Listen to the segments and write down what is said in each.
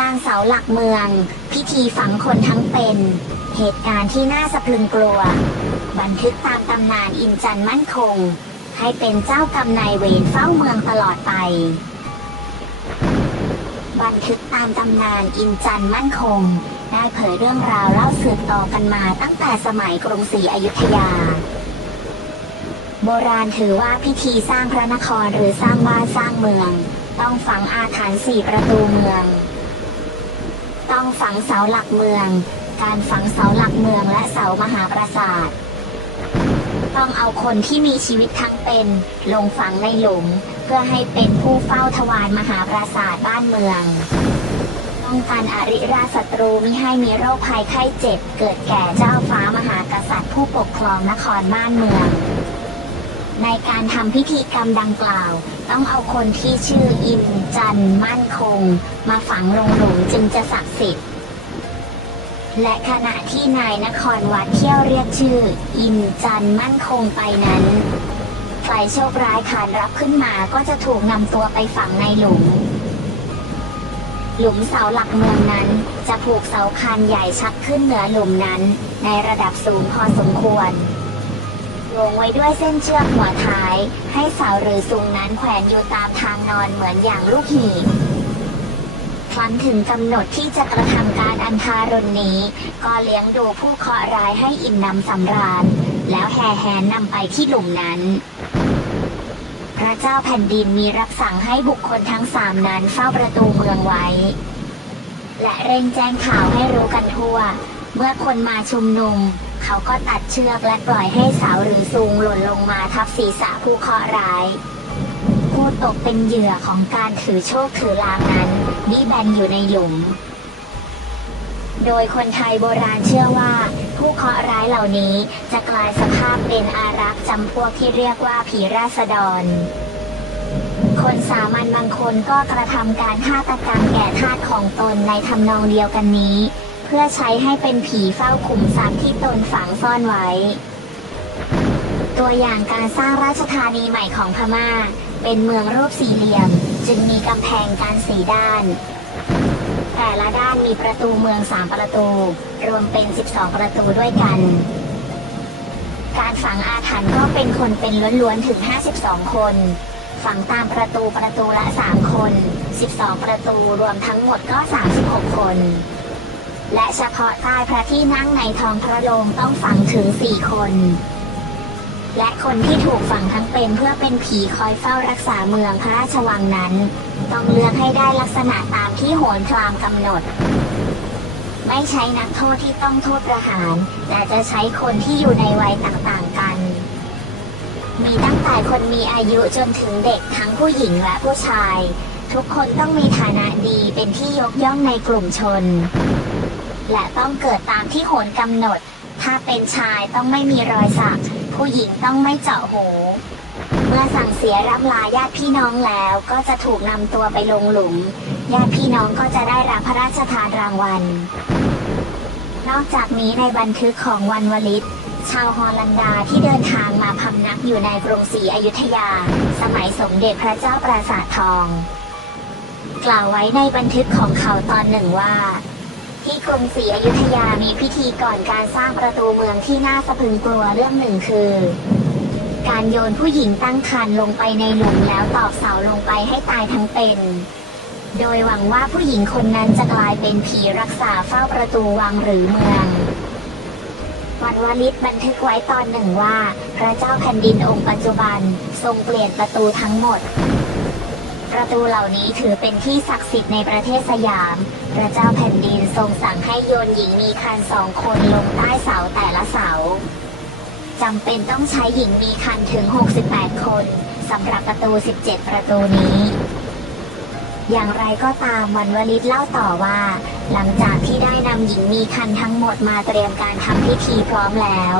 ร้างเสาหลักเมือง พิธีฝังคนทั้งเป็น เหตุการณ์ที่น่าสะพรึงกลัว บันทึกตามตำนานอินจันมั่นคง ให้เป็นเจ้ากรรมนายเวรเฝ้าเมืองตลอดไป บันทึกตามตำนานอินจันมั่นคง ได้เผยเรื่องราวเล่าสืบต่อกันมาตั้งแต่สมัยกรุงศรีอยุธยาโบราณถือว่าพิธีสร้างพระนครหรือสร้างบ้านสร้างเมือง ต้องฝังอาถรรพ์สี่ประตูเมือง ฝังเสาหลักเมือง การฝังเสาหลักเมืองและเสามหาปราสาท ต้องเอาคนที่มีชีวิตทั้งเป็น ลงฝังในหลุม เพื่อให้เป็นผู้เฝ้าถวายมหาปราสาทบ้านเมืองป้องกันอริราชศัตรูมิให้มีโรคภัยไข้เจ็บ เกิดแก่เจ้าฟ้ามหากษัตริย์ผู้ปกครองนครบ้านเมือง ในการทำพิธีกรรมดังกล่าว ต้องเอาคนที่ชื่ออินจันมั่นคง มาฝังลงหลุมจึงจะศักดิ์สิทธิ์ และขณะที่นายนครวัดเที่ยวเรียกชื่อ อินจันมั่นคงไปนั้นใครโชคร้ายขานรับขึ้นมาก็จะถูกนำตัวไปฝังในหลุม หลุมเสาหลักเมืองนั้น จะผูกเสาคานใหญ่ชักขึ้นเหนือหลุมนั้น ในระดับสูงพอสมควร โยงไว้ด้วยเส้นเชือกหัวท้าย ให้เสาหรือซุงนั้นแขวนอยู่ตามทางนอนเหมือนอย่างลูกหีบครั้นถึงกำหนดที่จะกระทำการอันทารุณนี้ ก็เลี้ยงดูผู้เคราะห์ร้ายให้อิ่มหนำสำราญ แล้วแห่แหนนำไปที่หลุมนั้น พระเจ้าแผ่นดินมีรับสั่งให้บุคคลทั้งสามนั้นเฝ้าประตูเมืองไว้ และเร่งแจ้งข่าวให้รู้กันทั่ว เมื่อคนมาชุมนุม เขาก็ตัดเชือกและปล่อยให้เสาหรือซูงหล่นลงมาทับศีรษะผู้เคราะห์ร้าย ผู้ตกเป็นเหยื่อของการถือโชคถือลางนั้นนี่แบนอยู่ในหลุม โดยคนไทยโบราณเชื่อว่า ผู้เคราะห์ร้ายเหล่านี้จะกลายสภาพเป็นอารักษ์จำพวกที่เรียกว่าผีราษฎรคนสามัญบางคนก็กระทำการฆาตกรรมแก่ทาสของตนในทำนองเดียวกันนี้ พื่อใช้ให้เป็นผีเฝ้าขุมทรัพย์ที่ตนฝังซ่อนไว้ ตัวอย่างการสร้างราชธานีใหม่ของพม่า เป็นเมืองรูปสี่เหลี่ยม จึงมีกำแพงการสีด้าน แต่ละด้านมีประตูเมืองสามประตู รวมเป็น 12 ประตูด้วยกัน การฝังอาถรรพ์ก็เป็นคนเป็นล้วนๆถึง 52 คน ฝังตามประตูประตูละ 3 คน 12 ประตูรวมทั้งหมดก็ 36 คน และเฉพาะใต้พระที่นั่งในทองพระโรงต้องฝังถึง4คน และคนที่ถูกฝังทั้งเป็นเพื่อเป็นผีคอยเฝ้ารักษาเมืองพระราชวังนั้น ต้องเลือกให้ได้ลักษณะตามที่โหนพรามกำหนด ไม่ใช้นักโทษที่ต้องโทษประหาร แต่จะใช้คนที่อยู่ในวัยต่างๆกัน มีตั้งแต่คนมีอายุจนถึงเด็กทั้งผู้หญิงและผู้ชาย ทุกคนต้องมีฐานะดีเป็นที่ยกย่องในกลุ่มชน และต้องเกิดตามที่โหนกำหนด ถ้าเป็นชายต้องไม่มีรอยสัก ผู้หญิงต้องไม่เจาะหู เมื่อสั่งเสียรับลาญาติพี่น้องแล้วก็จะถูกนำตัวไปลงหลุม ญาติพี่น้องก็จะได้รับพระราชทานรางวัล นอกจากนี้ในบันทึกของวันวลิตชาวฮอลันดาที่เดินทางมาพำนักอยู่ในกรุงศรีอยุธยา สมัยสมเด็จพระเจ้าปราสาททอง กล่าวไว้ในบันทึกของเขาตอนหนึ่งว่า ที่กรุงศรีอยุธยามีพิธีก่อนการสร้างประตูเมืองที่น่าสะพรึงกลัวเรื่องหนึ่งคือ การโยนผู้หญิงตั้งครรภ์ลงไปในหลุมแล้วตอกเสาลงไปให้ตายทั้งเป็น โดยหวังว่าผู้หญิงคนนั้นจะกลายเป็นผีรักษาเฝ้าประตูวังหรือเมืองวันวลิตบันทึกไว้ตอนหนึ่งว่า พระเจ้าแผ่นดินองค์ปัจจุบันทรงเปลี่ยนประตูทั้งหมด ประตูเหล่านี้ถือเป็นที่ศักดิ์สิทธิ์ในประเทศสยาม พระเจ้าแผ่นดินทรงสั่งให้โยนหญิงมีคันสองคนลงใต้เสาแต่ละเสาจำเป็นต้องใช้หญิงมีคันถึง 68 คนสำหรับประตู 17 ประตูนี้ อย่างไรก็ตามวันวลิตเล่าต่อว่า หลังจากที่ได้นำหญิงมีคันทั้งหมดมาเตรียมการทำพิธีพร้อมแล้ว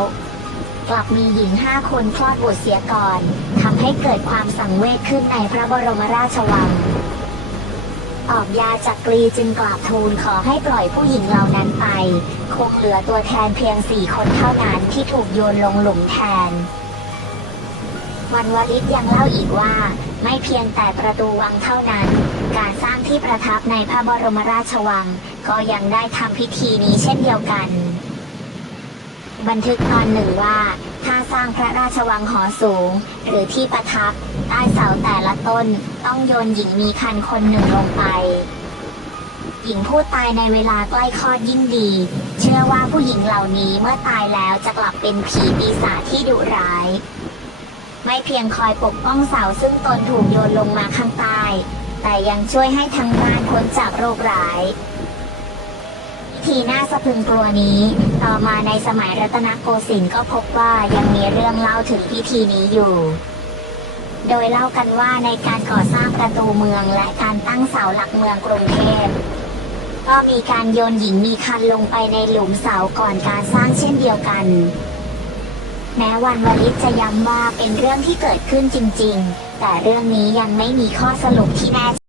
กลับมีหญิงห้าคนคลอดบุตรเสียก่อนทำให้เกิดความสังเวชขึ้นในพระบรมราชวัง ออกยาจากกรีจึงกราบทูลขอให้ปล่อยผู้หญิงเหล่านั้นไป คงเหลือตัวแทนเพียงสี่คนเท่านั้นที่ถูกโยนลงหลุมแทนวันวลิตยังเล่าอีกว่า ไม่เพียงแต่ประตูวังเท่านั้น การสร้างที่ประทับในพระบรมราชวัง ก็ยังได้ทำพิธีนี้เช่นเดียวกัน บันทึกตอนหนึ่งว่าถ้าสร้างพระราชวังหอสูง หรือที่ประทับใต้เสาแต่ละต้นต้องโยนหญิงมีคันคนหนึ่งลงไป หญิงผู้ตายในเวลาใกล้คลอดยิ่งดี เชื่อว่าผู้หญิงเหล่านี้เมื่อตายแล้วจะกลับเป็นผีปีศาจที่ดุร้าย ไม่เพียงคอยปกป้องเสาซึ่งตนถูกโยนลงมาข้างใต้แต่ยังช่วยให้ทั้งบ้านพ้นจากโรคร้าย ธีน่าสะพรึงกลัวนี้ ต่อมาในสมัยรัตนโกสินทร์ก็พบว่ายังมีเรื่องเล่าถึงพิธีนี้อยู่ โดยเล่ากันว่าในการก่อสร้างประตูเมืองและการตั้งเสาหลักเมืองกรุงเทพก็มีการโยนหญิงมีคันลงไปในหลุมเสาก่อนการสร้างเช่นเดียวกัน แม้วันวลิตจะย้ำว่าเป็นเรื่องที่เกิดขึ้นจริง ๆ แต่เรื่องนี้ยังไม่มีข้อสรุปที่แน่